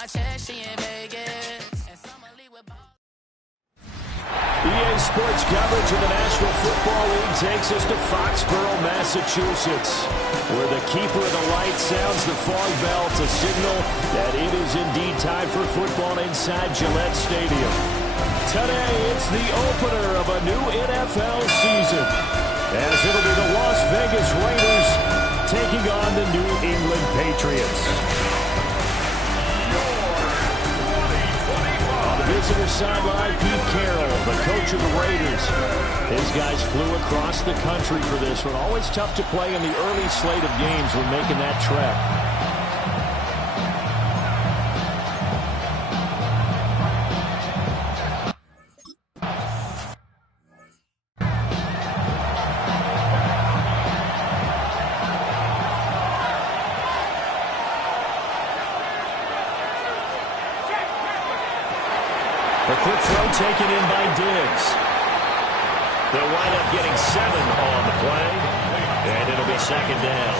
my chest, she in Vegas. EA Sports coverage of the National Football League takes us to Foxborough, Massachusetts, where the keeper of the light sounds the fog bell to signal that it is indeed time for football inside Gillette Stadium. Today, it's the opener of a new NFL season, as it'll be the Las Vegas Raiders taking on the New England Patriots. Visitor sideline, Pete Carroll, the coach of the Raiders. His guys flew across the country for this one. Always tough to play in the early slate of games when making that trek. A quick throw taken in by Diggs. They'll wind up getting 7 on the play, and it'll be second down.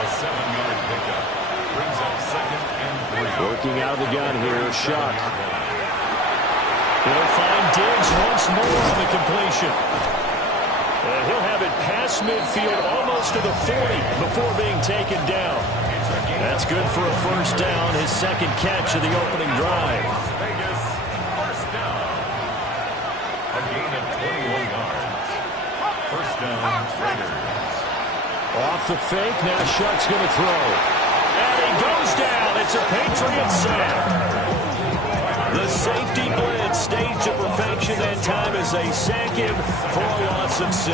A 7-yard pickup brings up 2nd and 3. Working out of the gun here, Shuck. He'll find Diggs once more on the completion. And he'll have it past midfield almost to the 40 before being taken down. That's good for a first down, his second catch of the opening drive. Vegas, first down. A gain of 21 yards. First down, Raiders. Off the fake, now Shuck's going to throw. And he goes down. It's a Patriot sack. The safety blitz staged to perfection that time as they sack him for a loss of 6.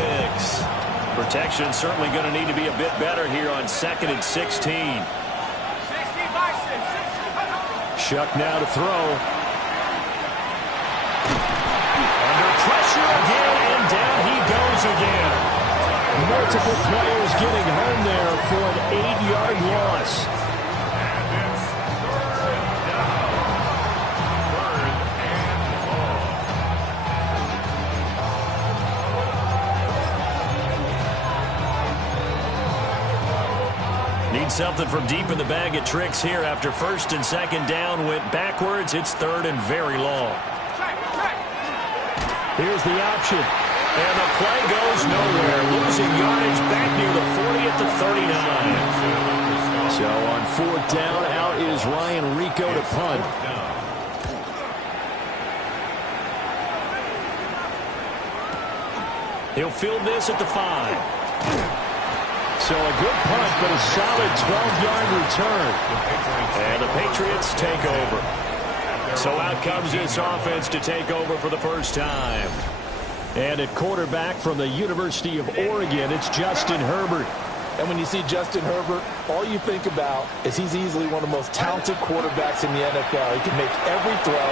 Protection certainly going to need to be a bit better here on 2nd and 16. Shuck now to throw. Under pressure again, and down he goes again. Multiple players getting home there for an 8-yard loss. And it's 3rd down. 3rd and long. Need something from deep in the bag of tricks here after 1st and 2nd down went backwards. It's 3rd and very long. Here's the option. And the play goes nowhere. Losing yardage back near the 40 at the 39. So on 4th down, out is Ryan Rico to punt. He'll field this at the 5. So a good punt, but a solid 12-yard return. And the Patriots take over. So out comes this offense to take over for the first time. And at quarterback from the University of Oregon, it's Justin Herbert. And when you see Justin Herbert, all you think about is he's easily one of the most talented quarterbacks in the NFL. He can make every throw,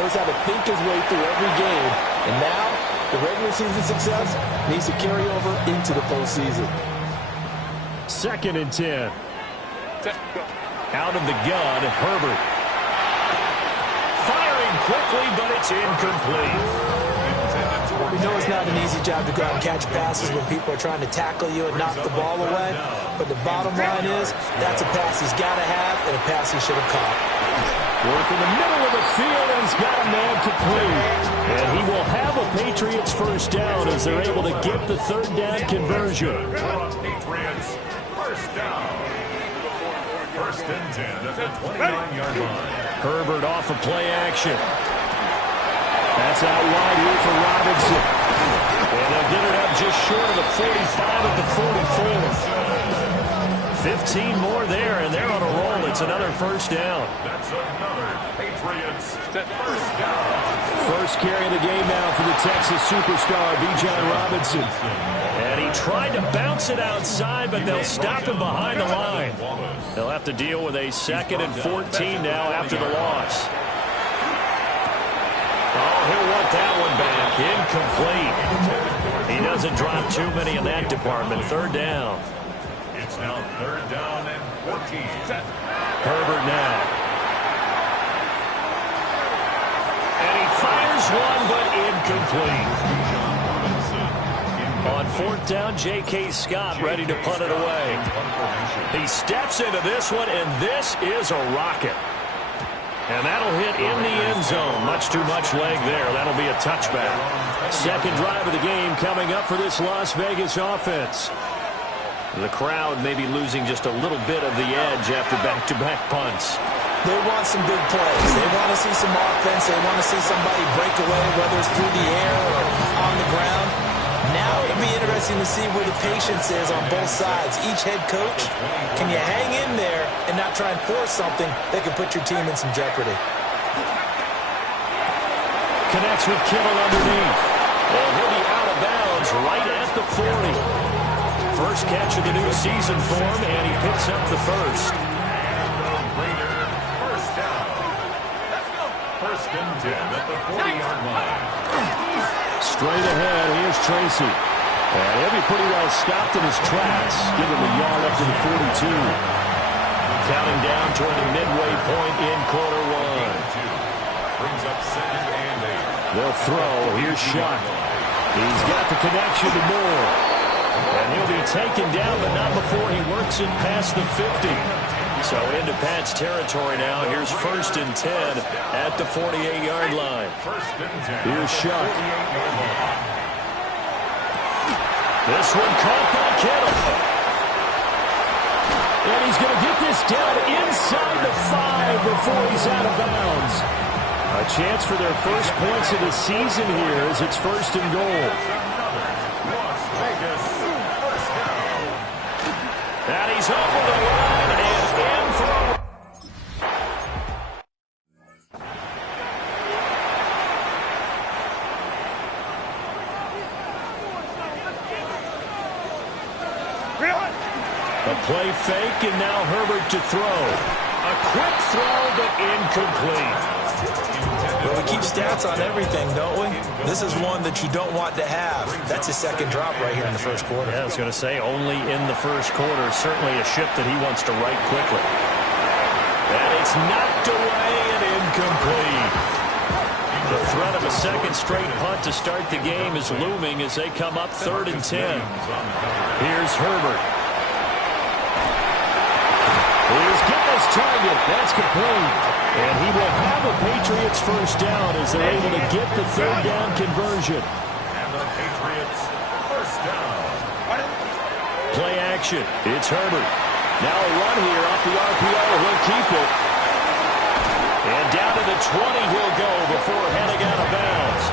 knows how to think his way through every game. And now, the regular season success needs to carry over into the postseason. 2nd and 10. Out of the gun, Herbert. Firing quickly, but it's incomplete. We know it's not an easy job to go out and catch passes when people are trying to tackle you and knock the ball away. But the bottom line is, that's a pass he's got to have and a pass he should have caught. Work in the middle of the field, and he's got a man complete. And he will have a Patriots first down as they're able to get the 3rd down conversion. Patriots, first down. 1st and 10 at the 29-yard line. Herbert off of play action. That's out wide here for Robinson. And they'll get it up just short of the 45 at the 44. 15 more there, and they're on a roll. It's another first down. That's another Patriots first down. First carry of the game now for the Texas superstar, Bijan Robinson. And he tried to bounce it outside, but they'll stop him behind the line. They'll have to deal with a 2nd and 14 now after the loss. Oh, he'll want that one back. Incomplete. He doesn't drop too many in that department. 3rd down. It's now 3rd down and 14. Herbert now. And he fires one, but incomplete. On 4th down, J.K. Scott ready to punt it away. He steps into this one, and this is a rocket. And that'll hit in the end zone. Much too much leg there. That'll be a touchback. Second drive of the game coming up for this Las Vegas offense. The crowd may be losing just a little bit of the edge after back-to-back punts. They want some big plays. They want to see some offense. They want to see somebody break away, whether it's through the air or on the ground. Now it'll be interesting to see where the patience is on both sides. Each head coach, can you hang in there and not try and force something that could put your team in some jeopardy? Connects with Kittle underneath. And he'll be out of bounds right at the 40. First catch of the new season for him, and he picks up the first. First down. First and 10 at the 40-yard line. Straight ahead, here's Tracy. And he'll be pretty well stopped in his tracks. Give him a yard up to the 42. Counting down toward the midway point in quarter one. Brings up second and 8. They'll throw. Here's Shuck. He's got the connection to Moore. And he'll be taken down, but not before he works it past the 50. So into Pat's territory now. Here's first and 10 at the 48-yard line. Here's Shuck. This one caught by Kittle. And he's going to get this down inside the 5 before he's out of bounds. A chance for their first points of the season here as it's first and goal. And he's over the line and in for a... A play fake, and now Herbert to throw. A quick throw, but incomplete. Well, we keep stats on everything, don't we? This is one that you don't want to have. That's his second drop right here in the first quarter. Yeah, I was going to say, only in the first quarter. Certainly a ship that he wants to right quickly. And it's knocked away and incomplete. The threat of a second straight punt to start the game is looming as they come up 3rd and 10. Here's Herbert. He's got his target. That's complete. And he will have a Patriots first down as they're able to get the 3rd down conversion. And the Patriots first down. Play action. It's Herbert. Now a run here off the RPO. He'll keep it. And down to the 20 he'll go before heading out of bounds.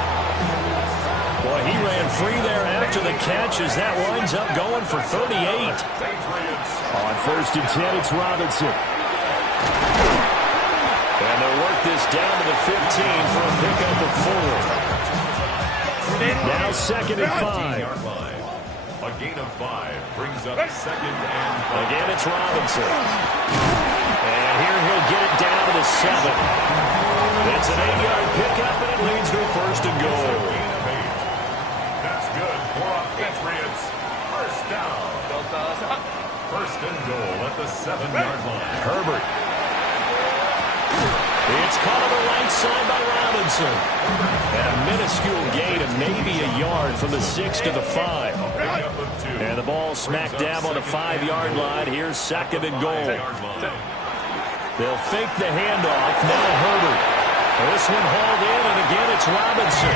Boy, he ran free there after the catch as that winds up going for 38. On first and 10, it's Robinson. And they'll work this down to the 15 for a pickup of 4. Now second and 5. A gain of 5 brings up second and 5. Again, it's Robinson. And here he'll get it down to the 7. It's an 8-yard pickup, and it leads to a first and goal. That's good for a Patriots first down. First and goal at the 7-yard line. Herbert. It's caught on the right side by Robinson. And a minuscule gain of maybe a yard from the 6 to the 5. And the ball smack dab on the 5-yard line. Here's second and goal. They'll fake the handoff. Now Herbert. This one hauled in, and again it's Robinson.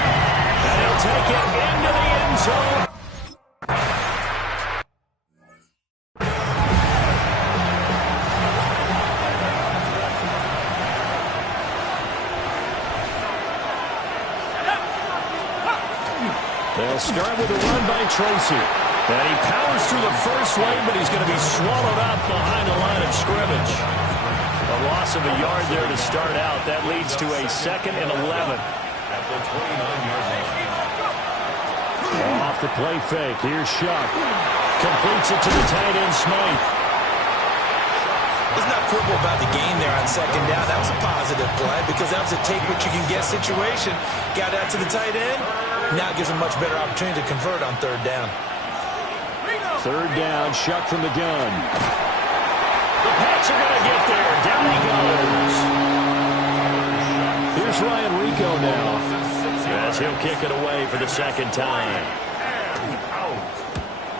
And he'll take it into the end zone. They'll start with a run by Tracy. And he powers through the first lane, but he's going to be swallowed up behind the line of scrimmage. A loss of a yard there to start out. That leads to a 2nd and 11. At the 29-yard line. Off the play fake. Here's Shuck. Completes it to the tight end, Smythe. There's not quibble about the gain there on second down. That was a positive play because that was a take-what-you-can-get situation. Got out to the tight end. Now it gives him a much better opportunity to convert on 3rd down. 3rd down, Shuck from the gun. The Pats are going to get there. Down he goes. Here's Ryan Rico now. As he'll kick it away for the 2nd time.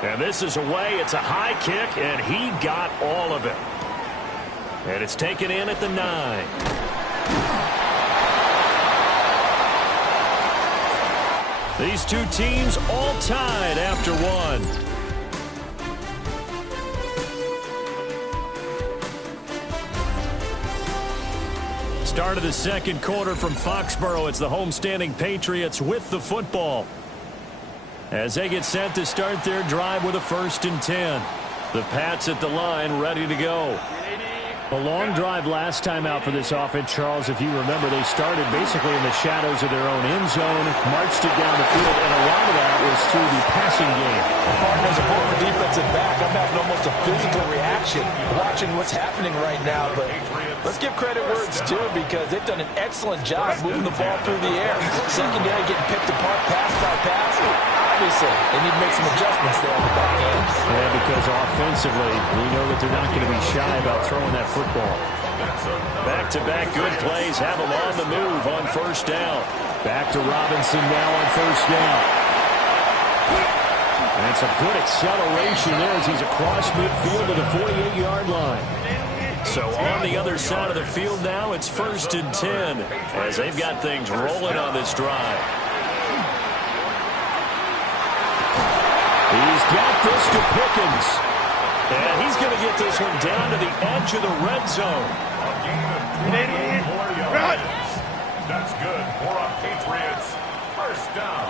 And this is away. It's a high kick, and he got all of it. And it's taken in at the 9. These two teams all tied after one. Start of the second quarter from Foxborough. It's the homestanding Patriots with the football, as they get set to start their drive with a 1st and 10. The Pats at the line, ready to go. A long drive last time out for this offense, Charles. If you remember, they started basically in the shadows of their own end zone, marched it down the field, and a lot of that was through the passing game. As a former defensive back, I'm having almost a physical reaction watching what's happening right now. But let's give credit where it's due, because they've done an excellent job moving the ball through the air. Secondary getting picked apart pass by pass. Obviously, they need to make some adjustments there on the back end. Yeah, because offensively, we know that they're not going to be shy about throwing that football. Back-to-back good plays have them on the move on 1st down. Back to Robinson now on 1st down. And it's a good acceleration there as he's across midfield to the 48-yard line. So on the other side of the field now, it's 1st and 10 as they've got things rolling on this drive. He's got this to Pickens. And he's going to get this one down to the edge of the red zone. That's good for a Patriots. 1st down.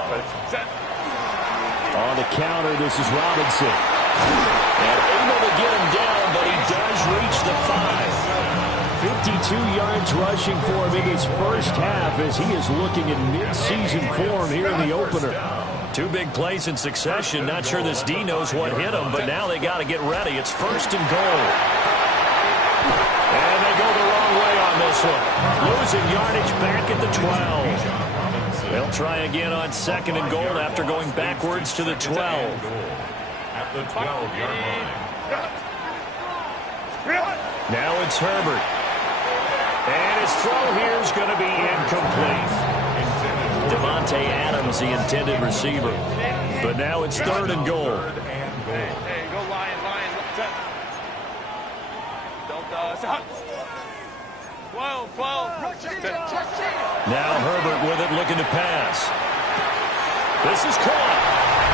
On the counter, this is Robinson. And able to get him down, but he does reach the 5. 52 yards rushing for him in his first half as he is looking in mid-season form here in the opener. 2 big plays in succession. Not sure this D knows what hit him, but now they got to get ready. It's 1st and goal. And they go the wrong way on this one. Losing yardage back at the 12. They'll try again on 2nd and goal after going backwards to the 12. At the 12-yard line. Now it's Herbert. And his throw here is going to be incomplete. Devontae Adams, the intended receiver. But now it's 3rd and goal. Hey, go Lion. Don't 12. Now Herbert with it, looking to pass. This is caught.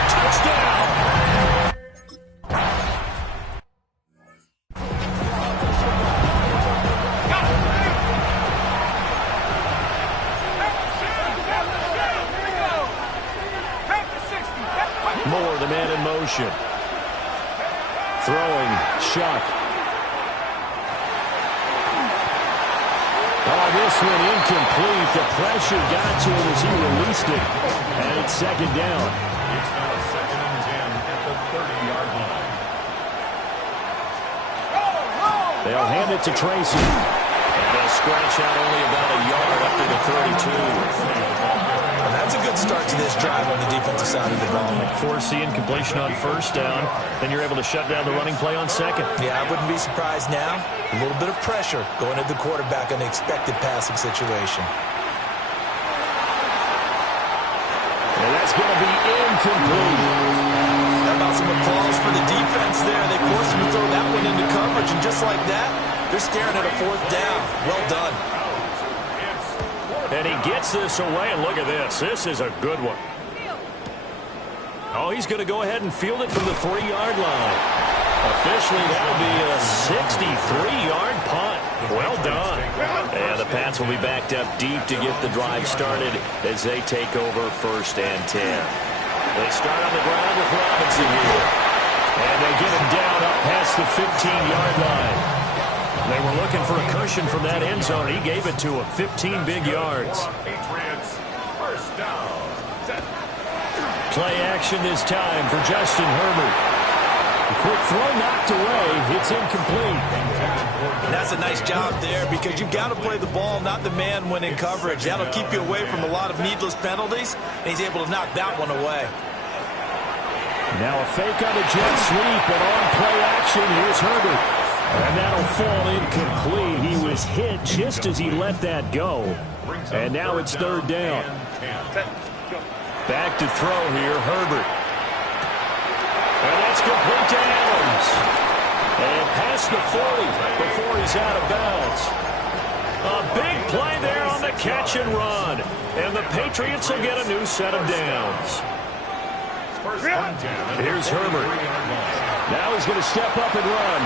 Touchdown. Moore, the man in motion. Throwing, Chuck. Oh, this one incomplete. The pressure got to him as he released it. And it's 2nd down. It's now 2nd and 10 at the 30-yard line. They'll hand it to Tracy. And they'll scratch out only about a yard up to the 32. And that's a good start to this drive on the defensive side of the ball. Force the incompletion on 1st down. Then you're able to shut down the running play on 2nd. Yeah, I wouldn't be surprised now. A little bit of pressure going at the quarterback on the expected passing situation. And that's going to be incomplete. How about some applause for the defense there? They forced him to throw that one into coverage, and just like that, they're staring at a 4th down. Well done. And he gets this away, and look at this. This is a good one. Oh, he's going to go ahead and field it from the 3-yard line. Officially, that'll be a 63-yard punt. Well done. And the Pats will be backed up deep to get the drive started as they take over 1st and 10. They start on the ground with Robinson here. And they get him down up past the 15-yard line. They were looking for a cushion from that end zone. He gave it to him. 15 big yards. Patriots, 1st down. Play action this time for Justin Herbert. A quick throw knocked away. It's incomplete. That's a nice job there, because you've got to play the ball, not the man when in coverage. That'll keep you away from a lot of needless penalties, and he's able to knock that one away. Now a fake on the jet sweep, and on play action, here's Herbert. And that'll fall incomplete. He was hit just as he let that go. And now it's 3rd down. Back to throw here, Herbert. And that's complete to Adams. And past the 40 before he's out of bounds. A big play there on the catch and run. And the Patriots will get a new set of downs. Here's Herbert. Now he's going to step up and run.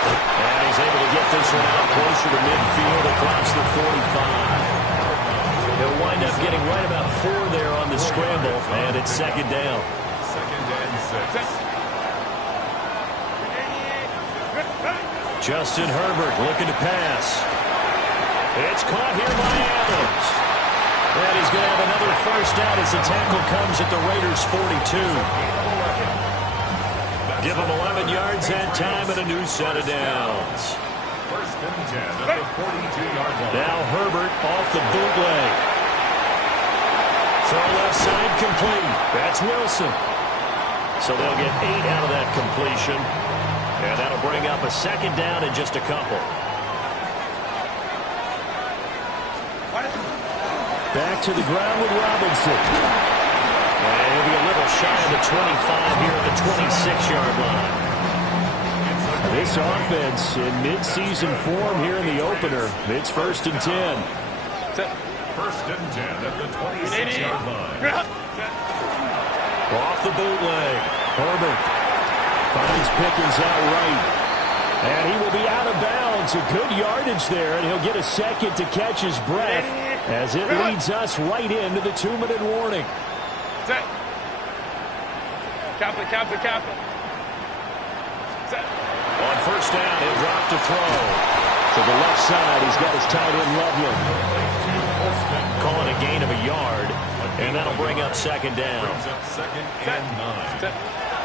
And he's able to get this one out closer to midfield across the 45. He'll wind up getting right about 4 there on the scramble, and it's second down. Second and 6. Justin Herbert looking to pass. It's caught here by Adams. And he's going to have another first down as the tackle comes at the Raiders' 42. Give him 11 yards that time and a new set of downs. First and 10 at the 42-yard line. Now Herbert off the bootleg. Throw left side complete. That's Wilson. So they'll get 8 out of that completion. And that'll bring up a second down in just a couple. Back to the ground with Robinson. And he'll be a little shy of the 25 here at the 26-yard line. This offense in midseason form here in the opener. It's first and 10. First and 10 at the 26-yard line. Off the bootleg. Herbert finds Pickens out right. And he will be out of bounds. A good yardage there, and he'll get a second to catch his breath as it leads us right into the 2-minute warning. Set. Cap it. Set. On first down, he'll drop to throw. To the left side, he's got his tight end Loveland. Calling a gain of a yard, and that'll bring up second down. Brings up second and 9.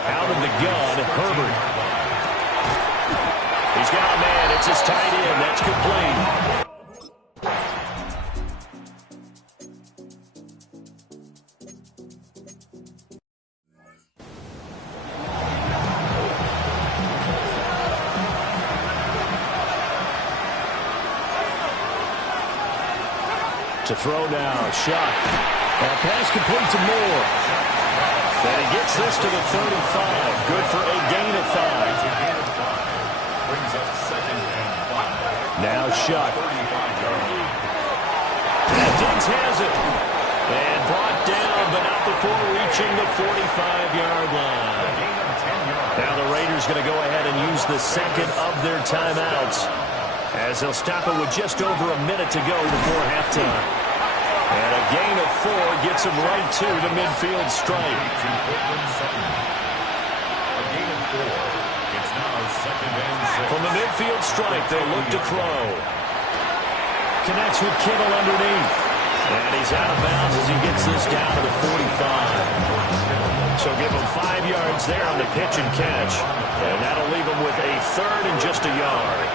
Out of the gun, Herbert. He's got a man. It's his tight end. That's complete. To throw now, Shock. That pass complete to Moore. And he gets this to the 35. Good for a gain of 5. Brings up second and 5. Now Shock. And Diggs has it. And brought down, but not before reaching the 45-yard line. Now the Raiders going to go ahead and use the second of their timeouts, as they'll stop it with just over a minute to go before halftime. And a gain of 4 gets him right to the midfield stripe. A gain of 4. It's now second and 6. From the midfield stripe, they look to throw. Connects with Kittle underneath. And he's out of bounds as he gets this down to the 45. So give him 5 yards there on the pitch and catch. And that'll leave him with a third and just a yard.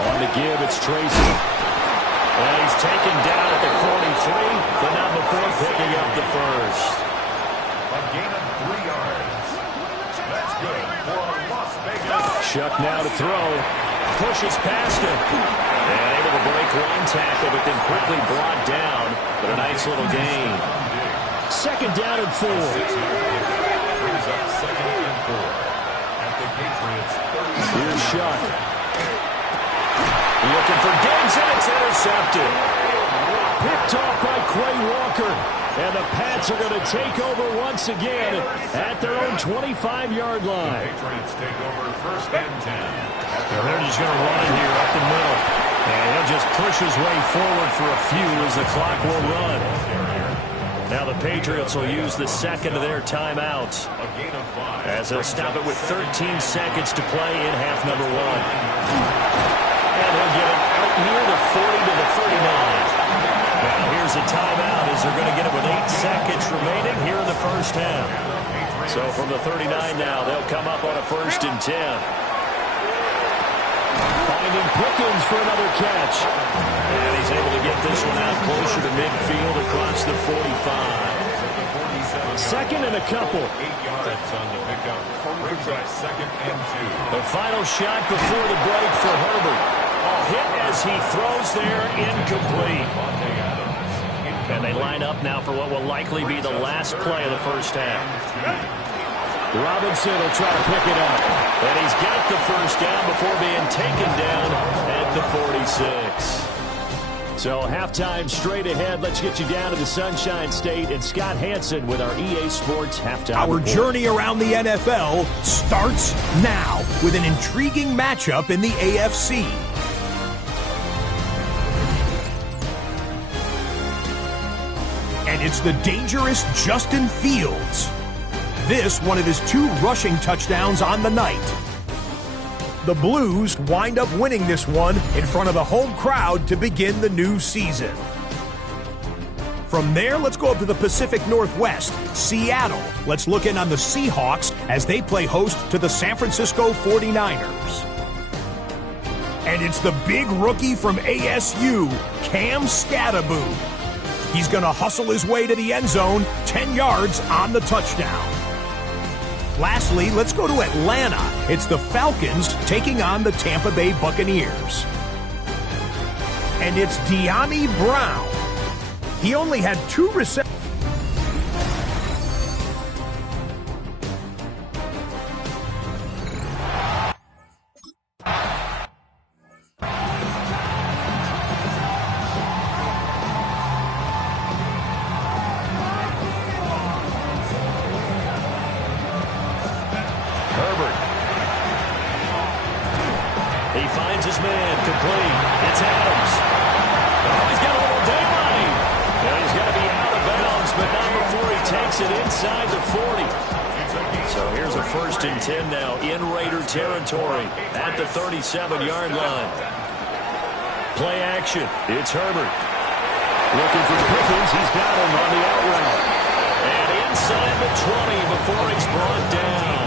On the give, it's Tracy. And he's taken down at the 43, but not before picking up the first. A gain of 3 yards. That's good for Las Vegas. Shuck now to throw. Pushes past him. And able to break one tackle, but then quickly brought down. But a nice little gain. Second down and 4. Brings up second and 4 at the Patriots' 30. Here's Shuck. Looking for Diggs, and it's intercepted. Picked off by Quay Walker. And the Pats are going to take over once again at their own 25-yard line. Patriots take over first and 10. Now they're just going to run it here up the middle. And he'll just push his way forward for a few as the clock will run. Now the Patriots will use the second of their timeouts, A gain of 5. as they'll stop it with 13 seconds to play in half number 1. And he'll get it out near the 40 to the 39. Now here's a timeout as they're going to get it with 8 seconds remaining here in the first half. So from the 39 now, they'll come up on a first and 10. Finding Pickens for another catch. And he's able to get this one out closer to midfield across the 45. Second and a couple. 8 yards on the pickup. Brings up second and 2. The final shot before the break for Herbert. Hit as he throws there, incomplete. Monte Adams, And they line up now for what will likely be the last play of the first half. Robinson will try to pick it up. And he's got the first down before being taken down at the 46. So halftime straight ahead. Let's get you down to the Sunshine State and Scott Hansen with our EA Sports halftime Our report. Journey around the NFL starts now with an intriguing matchup in the AFC. And it's the dangerous Justin Fields. This one of his 2 rushing touchdowns on the night. The Blues wind up winning this one in front of the home crowd to begin the new season. From there, let's go up to the Pacific Northwest, Seattle. Let's look in on the Seahawks as they play host to the San Francisco 49ers. And it's the big rookie from ASU, Cam Skattebo. He's going to hustle his way to the end zone, 10 yards on the touchdown. Lastly, let's go to Atlanta. It's the Falcons taking on the Tampa Bay Buccaneers. And it's De'Ami Brown. He only had 2 receptions. He finds his man, complete. It's Adams. Oh, he's got a little daylight. And he's going to be out of bounds, but not before he takes it inside the 40. So here's a 1st and 10 now in Raider territory at the 37-yard line. Play action. It's Herbert. Looking for Pickens. He's got him on the out route. And inside the 20 before he's brought down.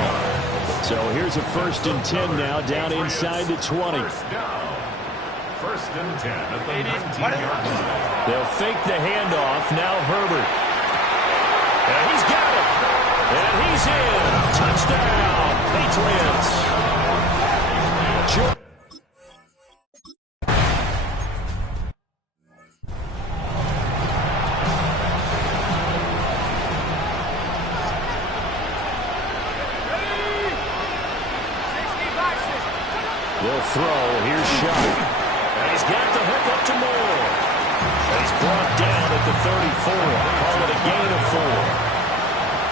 So here's a 1st and 10 now, down inside the 20. 1st and 10 at the 19-yard line. They'll fake the handoff. Now Herbert. And he's got it. And he's in. Touchdown, Patriots. They'll throw. Here's Shuck. And he's got the hook up to Moore. And he's brought down at the 34. Call it a gain of 4.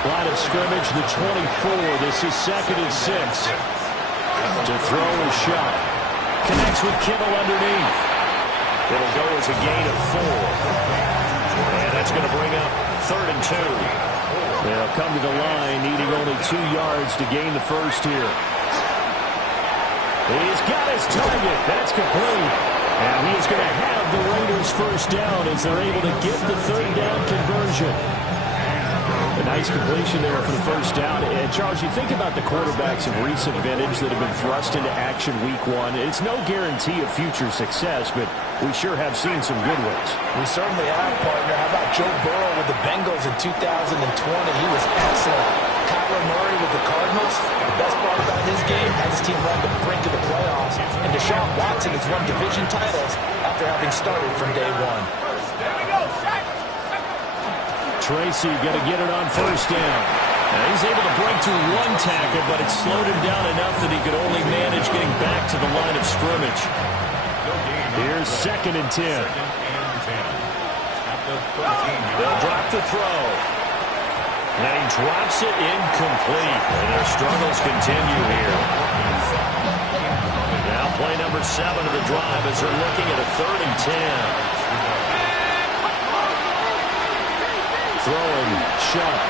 Line of scrimmage, the 24. This is 2nd and 6. To throw is Shuck. Connects with Kittle underneath. It'll go as a gain of 4. And that's going to bring up 3rd and 2. They'll come to the line, needing only 2 yards to gain the first here. He's got his target. That's complete. And he's going to have the Raiders first down as they're able to get the 3rd down conversion. A nice completion there for the first down. And Charles, you think about the quarterbacks of recent vintage that have been thrust into action week 1. It's no guarantee of future success, but we sure have seen some good ones. We certainly have, partner. How about Joe Burrow with the Bengals in 2020? He was excellent. Kyler Murray with the Cardinals. The best part about his game has his team run the brink of the playoffs. And Deshaun Watson has won division titles after having started from day 1. Tracy going to get it on first down. And he's able to break through 1 tackle, but it slowed him down enough that he could only manage getting back to the line of scrimmage. Here's 2nd and 10. They'll drop the throw. And he drops it incomplete. And their struggles continue here. Now play number 7 of the drive as they're looking at a 3rd and 10. Throwing, Shuck.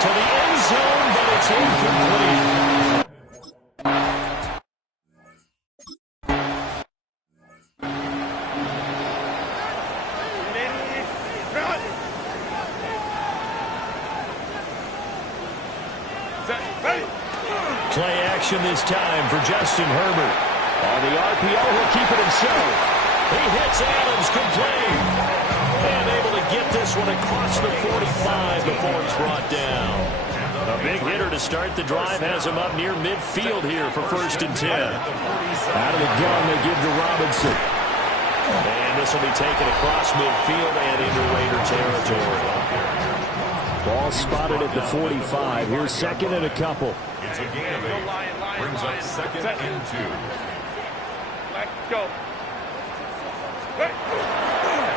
To the end zone, but it's incomplete. Play action this time for Justin Herbert. On the RPO, he'll keep it himself. He hits Adams complete. And able to get this one across the 45 before it's brought down. A big hitter to start the drive has him up near midfield here for 1st and 10. Out of the gun, they give to Robinson. And this will be taken across midfield and into Raider territory. Ball spotted at the 45. Here's second and a couple. It's a gain of 8. Brings up second and 2. Let's go.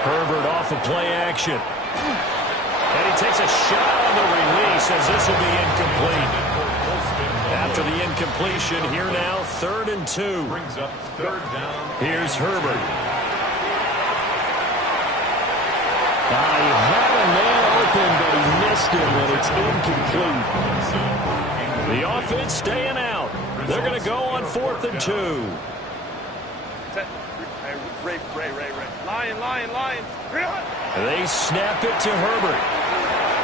Herbert off of play action. And he takes a shot on the release as this will be incomplete. After the incompletion, here now, 3rd and 2. Brings up 3rd down. Here's Herbert. He had a man open, but he missed him, and it's incomplete. The offense staying out. They're going to go on 4th and 2. Ray. Lion. They snap it to Herbert.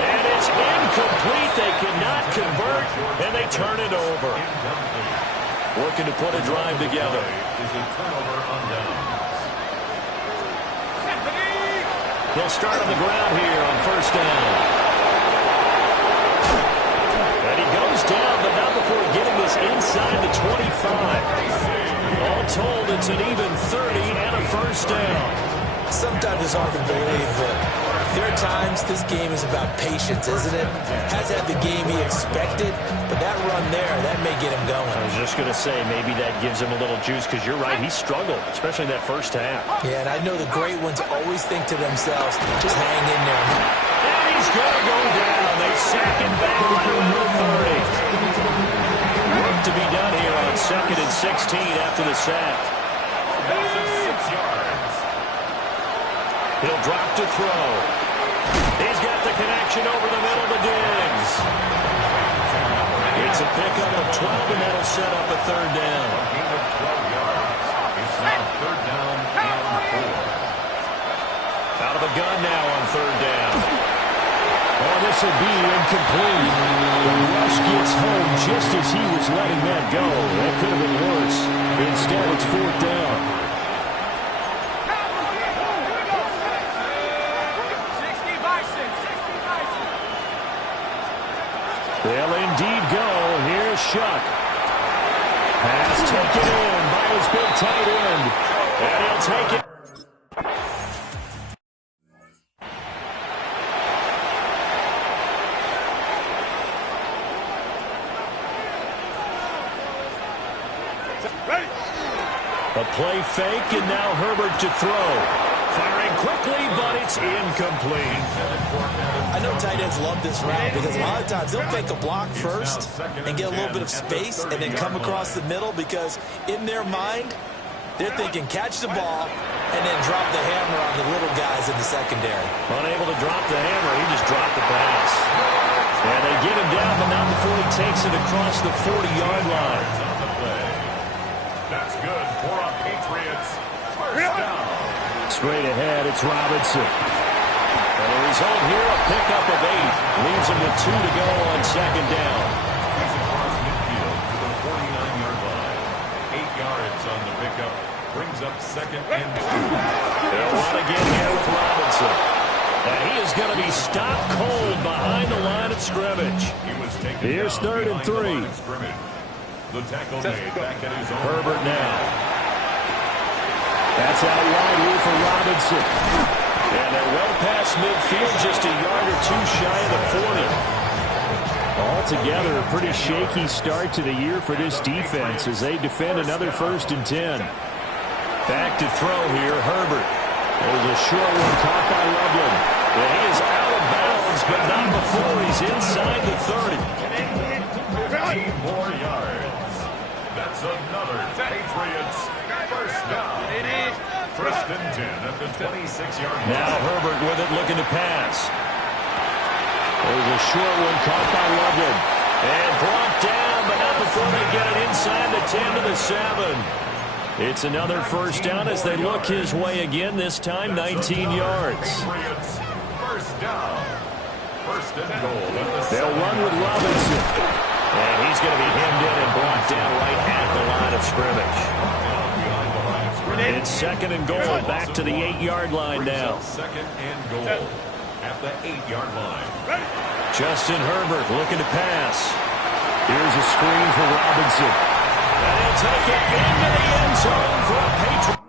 And it's incomplete. They cannot convert, and they turn it over. Working to put a drive together. Is a turnover on downs. They'll start on the ground here on 1st down. And he goes down, but not before getting this inside the 25. All told, it's an even 30 and a 1st down. Sometimes it's hard to believe, but there are times this game is about patience, isn't it? Has had the game he expected, but that run there, that may get him going. I was just going to say, maybe that gives him a little juice, because you're right, he struggled, especially in that first half. Yeah, and I know the great ones always think to themselves, just hang in there. And he's going to go down. They sack him back around the 30. Work to be done here on 2nd and 16 after the sack. That's 6 yards. He'll drop to throw. He's got the connection over the middle to Diggs. It's a pickup of 12, and that'll set up a 3rd down. Gain of 12 yards. It's now 3rd down and 4. Out of the gun now on 3rd down. Oh, this will be incomplete. The rush gets home just as he was letting that go. That could have been worse. Instead, it's 4th down. They'll indeed go. Here's Shuck. Pass taken in by his big tight end. And he'll take it. A play fake, and now Herbert to throw. Firing quickly, but it's incomplete. I know tight ends love this route because a lot of times they'll fake a block first and get a little bit of space and then come across the middle because in their mind, they're thinking catch the ball and then drop the hammer on the little guys in the secondary. Unable to drop the hammer, he just dropped the pass. And they get him down, but not before he takes it across the 40-yard line. That's good for a Patriots. First down. Straight ahead, it's Robinson. And the result here, a pickup of 8. Leaves him with 2 to go on 2nd down. He's across midfield to the 49-yard line. 8 yards on the pickup. Brings up 2nd and 2. They'll run again here with Robinson. And he is going to be stopped cold behind the line of scrimmage. He was taken Here's down 3rd and behind the 3. line of scrimmage. The tackle made back at his own. Herbert now. That's out wide here for Robinson. And they're well past midfield, just a yard or 2 shy of the 40. Altogether, a pretty shaky start to the year for this defense as they defend another 1st and 10. Back to throw here, Herbert. There's a short one caught by Loveland. And he is out of bounds, but not before he's inside the 30. 15 more yards. That's another Patriots first down. 1st and 10 at the 26-yard line. Now Herbert with it, looking to pass. There's a short one caught by Loveland. And brought down, but not before they get it inside the 10 to the 7. It's another 1st down as they look his way again, this time 19 yards. Patriots first down. 1st and goal at the 7. They'll run with Robinson. And he's going to be hemmed in and brought down right at the line of scrimmage. It's 2nd and goal, back to the 8-yard line now. 2nd and goal at the 8-yard line. Justin Herbert looking to pass. Here's a screen for Robinson. And he'll take it into the end zone for a Patriot.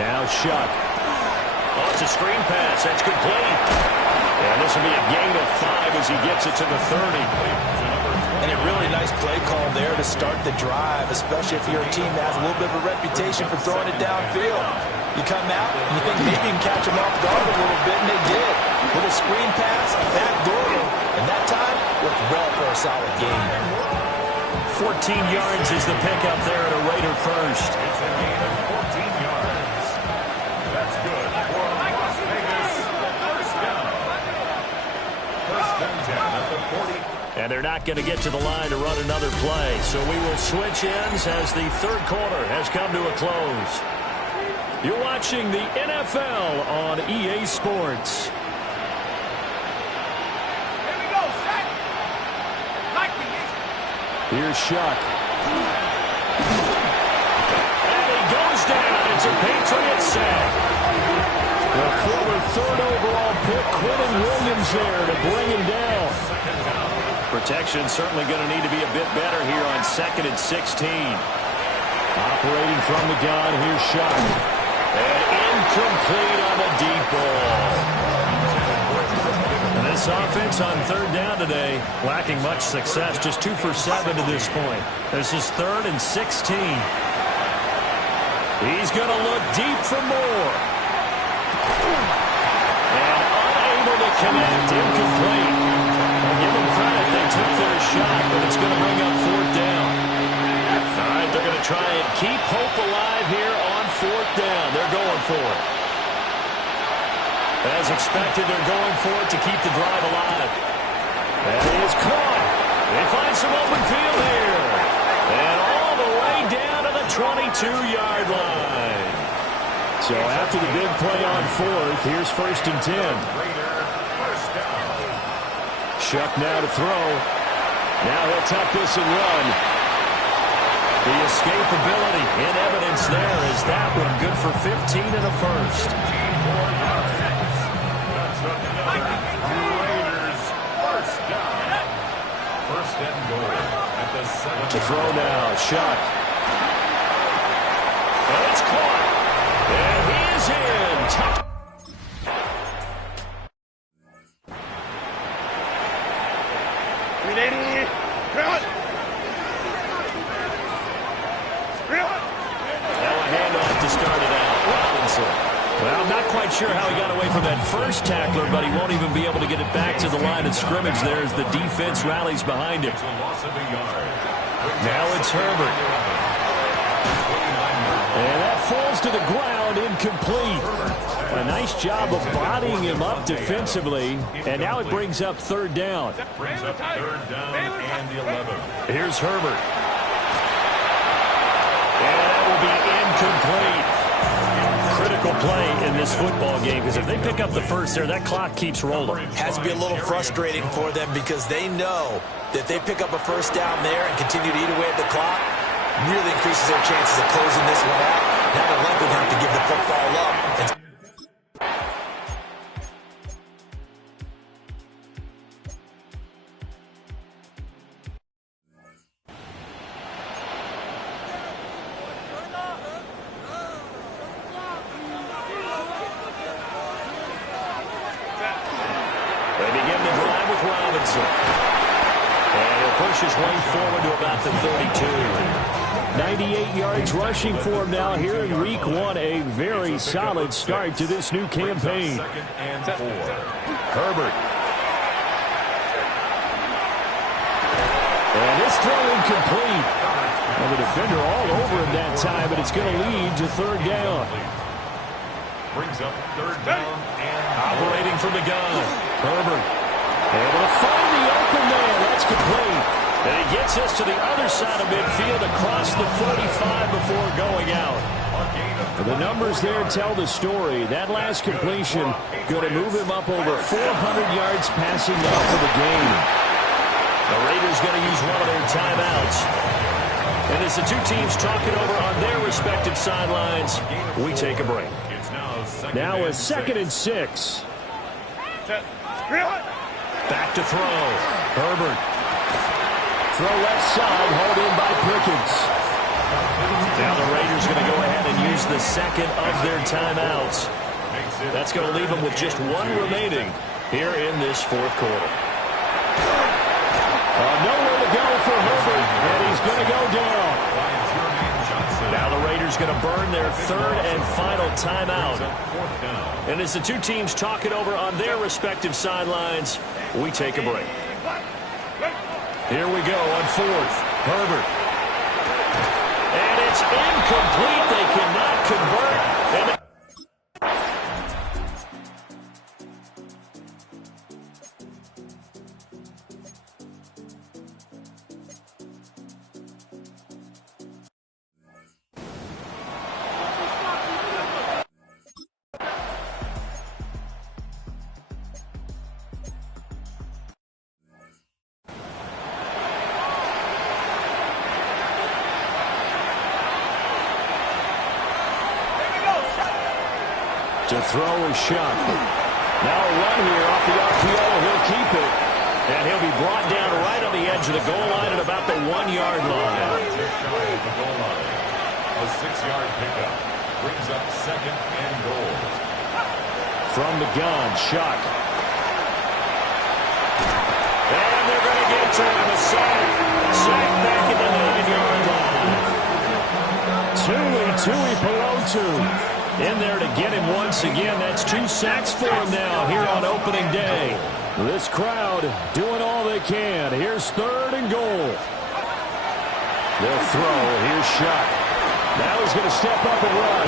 Now Shuck. Oh, it's a screen pass. That's complete. And this will be a gain of 5 as he gets it to the 30. And a really nice play call there to start the drive, especially if you're a team that has a little bit of a reputation for throwing it downfield. You come out and you think maybe you can catch them off guard a little bit, and they did. Little screen pass, backdoor, and that time worked well for a solid gain. 14 yards is the pickup there at a Raider first. It's a gain of 14 yards. That's good for Las Vegas. First down. First and 10 at the 40. And they're not going to get to the line to run another play. So we will switch ends as the third quarter has come to a close. You're watching the NFL on EA Sports. Here we go, set. Here's Shuck. And he goes down. It's a Patriot sack. The former third overall pick, Quentin Williams there to bring him down. Protection certainly going to need to be a bit better here on 2nd and 16. Operating from the gun, here's Shuck. And incomplete on the deep ball. And this offense on third down today, lacking much success, just 2 for 7 to this point. This is 3rd and 16. He's going to look deep for more. And unable to connect, incomplete. Give them credit, they took their shot, but it's going to bring up 4th down. All right, they're going to try and keep hope alive here on 4th down. They're going for it. As expected, they're going for it to keep the drive alive. And he is caught. They find some open field here. And all the way down to the 22-yard line. So after the big play on 4th, here's 1st and 10. Shuck now to throw. Now he'll tuck this and run. The escapability in evidence there is that one good for 15 and a first. Raiders first down. First and goal at the 7. To throw now, Shuck. And it's caught. And he is in. Touchdown. Well, I'm not quite sure how he got away from that first tackler, but he won't even be able to get it back to the line of scrimmage there as the defense rallies behind him. Now it's Herbert. And that falls to the ground, incomplete. A nice job of bodying him up defensively, and now it brings up 3rd down. Brings up 3rd down and the 11. Here's Herbert. And that will be incomplete. Critical play in this football game, because if they pick up the first there, that clock keeps rolling. Has to be a little frustrating for them because they know that they pick up a first down there and continue to eat away at the clock, really increases their chances of closing this one out. Now they're likely to have to give the football up. And he'll push his way forward to about the 32. 98 yards rushing for him now here in week 1. A very solid start to this new campaign. 2nd and 4. Herbert. And this throw incomplete. Well, the defender all over him that time, but it's going to lead to 3rd down. Brings up 3rd down and operating from the gun. Herbert. Able to find the open man. That's complete. And he gets us to the other side of midfield across the 45 before going out. The numbers there tell the story. That last completion going to move him up over 400 yards passing now for the game. The Raiders going to use one of their timeouts. And as the two teams talk it over on their respective sidelines, we take a break. Now a 2nd and 6. Back to throw. Herbert. Throw left side, hauled in by Pickens. Now the Raiders going to go ahead and use the second of their timeouts. That's going to leave them with just one remaining here in this fourth quarter. Nowhere to go for Herbert, and he's going to go down. Now the Raiders going to burn their third and final timeout. And as the two teams talk it over on their respective sidelines, we take a break. Here we go on fourth. Herbert. And it's incomplete. They cannot convert. And to throw is shot. Now a run here off the RPO. He'll keep it. And he'll be brought down right on the edge of the goal line at about the 1-yard line. Just shy of the goal line. A 6-yard pickup brings up second and goal. From the gun, Shuck. And they're going to get to him. A sack. Sack back at the 9-yard line. Tui Pelotu in there to get him once again. That's 2 sacks for him now here on opening day. This crowd doing all they can. Here's third and goal. They'll throw. Here's Shuck. Now he's going to step up and run.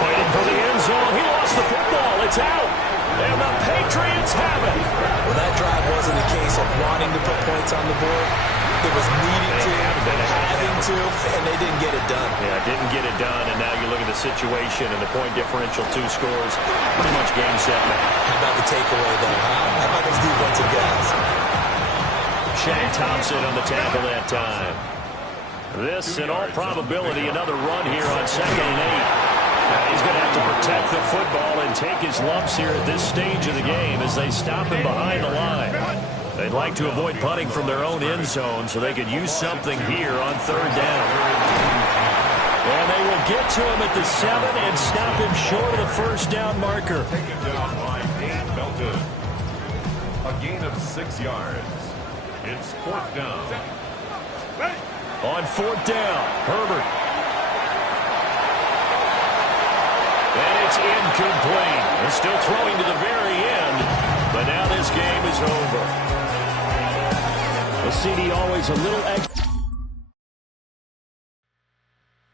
Fighting for the end zone. He lost the football. It's out. And the Patriots have it. Well, that drive wasn't a case of wanting to put points on the board. It was needing to, having to, and they didn't get it done. Yeah, didn't get it done, and now you look at the situation and the point differential, 2 scores, pretty much game set now. How about the takeaway, though? How about those defensive guys? Shaq Thompson on the tackle that time. This, in all probability, another run here on 2nd and 8. He's going to have to protect the football and take his lumps here at this stage of the game as they stop him behind the line. They'd like to avoid punting from their own end zone so they could use something here on 3rd down. And they will get to him at the 7 and stop him short of the first down marker. Taken down by Dan Belton. A gain of 6 yards. It's 4th down. On 4th down, Herbert. And it's incomplete. They're still throwing to the very end, but now this game is over. The CD always a little extra.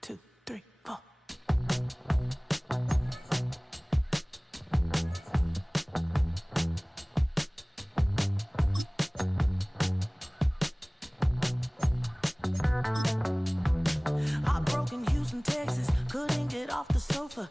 2, 3, 4. I broke in Houston, Texas. Couldn't get off the sofa.